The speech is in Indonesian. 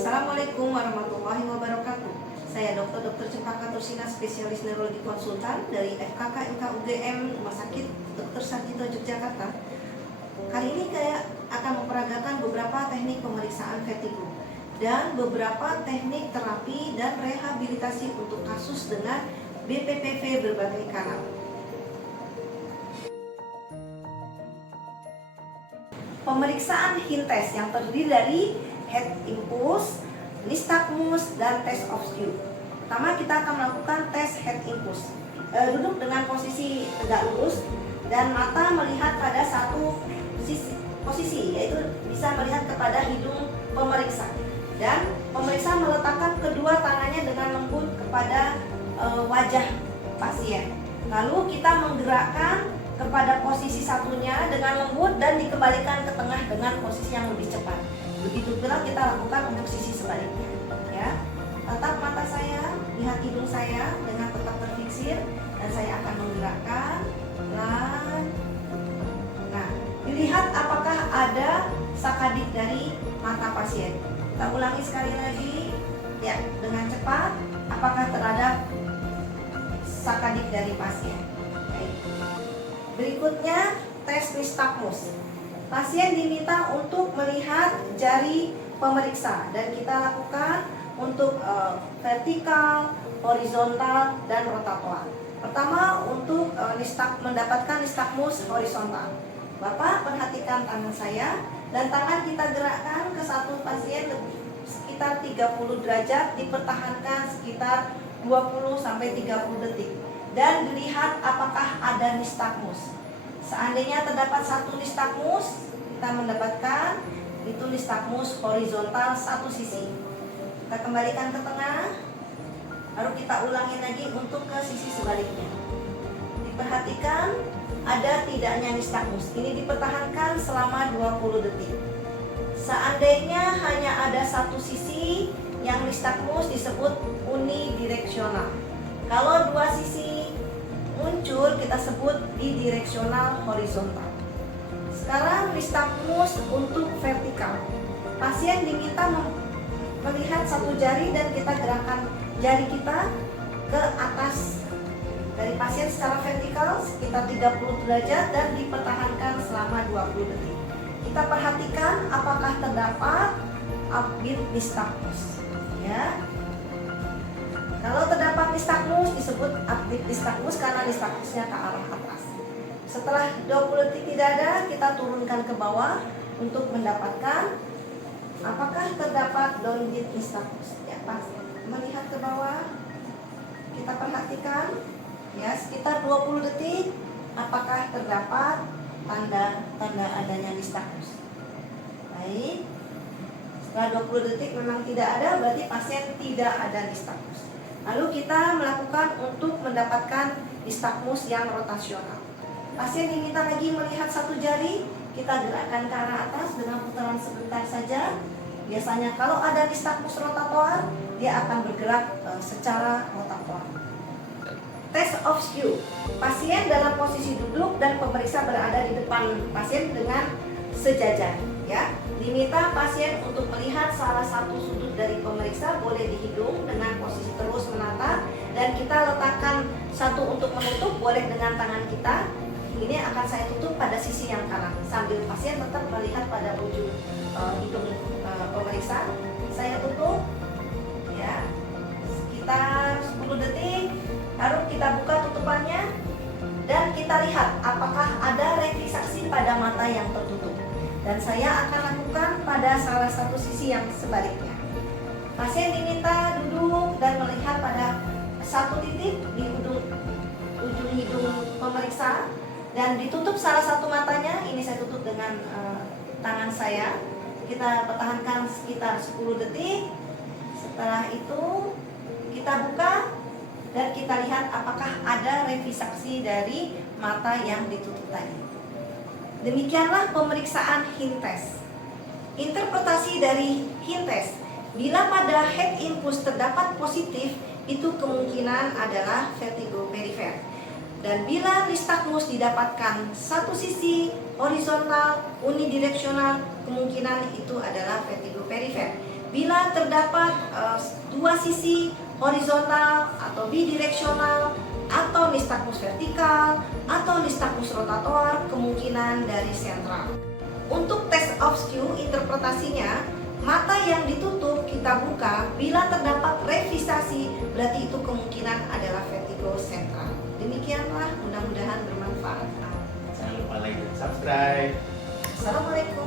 Assalamualaikum warahmatullahi wabarakatuh. Saya Dr. Cempaka Tursina, spesialis neurologi konsultan dari FKK MK UGM Rumah Sakit Dr. Sarjito Yogyakarta. Kali ini saya akan memperagakan beberapa teknik pemeriksaan vertigo dan beberapa teknik terapi dan rehabilitasi untuk kasus dengan BPPV berbagai kanal. Pemeriksaan HINTES yang terdiri dari head impulse, nystagmus, dan test of skew. Pertama kita akan melakukan tes head impulse. Duduk dengan posisi tegak lurus dan mata melihat pada satu posisi, yaitu bisa melihat kepada hidung pemeriksa. Dan pemeriksa meletakkan kedua tangannya dengan lembut kepada wajah pasien. Lalu kita menggerakkan kepada posisi satunya dengan lembut dan dikembalikan ke tengah dengan posisi yang lebih cepat. Begitu pula kita lakukan untuk sisi sebaliknya. Ya, tatap mata saya, lihat hidung saya dengan tetap terfiksir, dan saya akan menggerakkan pelan. Nah, dilihat apakah ada sakadik dari mata pasien. Kita ulangi sekali lagi, ya, dengan cepat. Apakah terhadap sakadik dari pasien? Baik. Berikutnya tes nystagmus. Pasien diminta untuk melihat jari pemeriksa dan kita lakukan untuk vertikal, horizontal, dan rotatoar. Pertama untuk mendapatkan nystagmus horizontal. Bapak perhatikan tangan saya dan tangan kita gerakkan ke satu pasien sekitar 30 derajat, dipertahankan sekitar 20-30 detik dan dilihat apakah ada nystagmus. Seandainya terdapat satu nystagmus, kita mendapatkan itu nystagmus horizontal satu sisi. Kita kembalikan ke tengah, baru kita ulangi lagi untuk ke sisi sebaliknya. Diperhatikan ada tidaknya nystagmus. Ini dipertahankan selama 20 detik. Seandainya hanya ada satu sisi yang nystagmus disebut unidireksional. Kalau dua sisi muncul kita sebut bidireksional horizontal. Sekarang nystagmus untuk vertikal. Pasien diminta melihat satu jari dan kita gerakan jari kita ke atas dari pasien secara vertikal sekitar 30 derajat dan dipertahankan selama 20 detik. Kita perhatikan apakah terdapat upbeat nystagmus. Ya. Kalau terdapat nystagmus disebut upbeat nystagmus karena nystagmusnya ke arah atas. Setelah 20 detik tidak ada, kita turunkan ke bawah untuk mendapatkan apakah terdapat downbeat nystagmus. Ya, pas melihat ke bawah, kita perhatikan ya sekitar 20 detik apakah terdapat tanda adanya nystagmus. Baik. Setelah 20 detik memang tidak ada, berarti pasien tidak ada nystagmus. Lalu kita melakukan untuk mendapatkan nystagmus yang rotasional. Pasien diminta lagi melihat satu jari, kita gerakkan ke arah atas dengan putaran sebentar saja. Biasanya kalau ada nystagmus rotatoar, dia akan bergerak secara rotatoar. Test of skew. Pasien dalam posisi duduk dan pemeriksa berada di depan pasien dengan sejajar. Ya, diminta pasien untuk melihat salah satu sudut dari pemeriksa, boleh di hidung dengan posisi terus menatap, dan kita letakkan satu untuk menutup, boleh dengan tangan kita. Ini akan saya tutup pada sisi yang kanan sambil pasien tetap melihat pada ujung hidung pemeriksa. Saya tutup ya sekitar 10 detik, baru kita buka tutupannya dan kita lihat apakah ada refleksi pada mata yang tertutup. Dan saya akan lakukan pada salah satu sisi yang sebaliknya. Pasien diminta duduk dan melihat pada satu titik di ujung hidung pemeriksa dan ditutup salah satu matanya. Ini saya tutup dengan tangan saya. Kita pertahankan sekitar 10 detik. Setelah itu kita buka dan kita lihat apakah ada refleksi dari mata yang ditutup tadi. Demikianlah pemeriksaan HINTES. Interpretasi dari HINTES, bila pada head impulse terdapat positif, itu kemungkinan adalah vertigo perifer. Dan bila nistagmus didapatkan satu sisi horizontal unidireksional, kemungkinan itu adalah vertigo perifer. Bila terdapat dua sisi horizontal atau bidireksional atau nistagmus vertikal atau nistagmus rotator, kemungkinan dari sentral. Untuk test of skew interpretasinya, mata yang ditutup kita buka, bila terdapat revisasi berarti itu kemungkinan adalah vertigo sentral. Demikianlah, mudah-mudahan bermanfaat. Jangan lupa like dan subscribe. Assalamualaikum.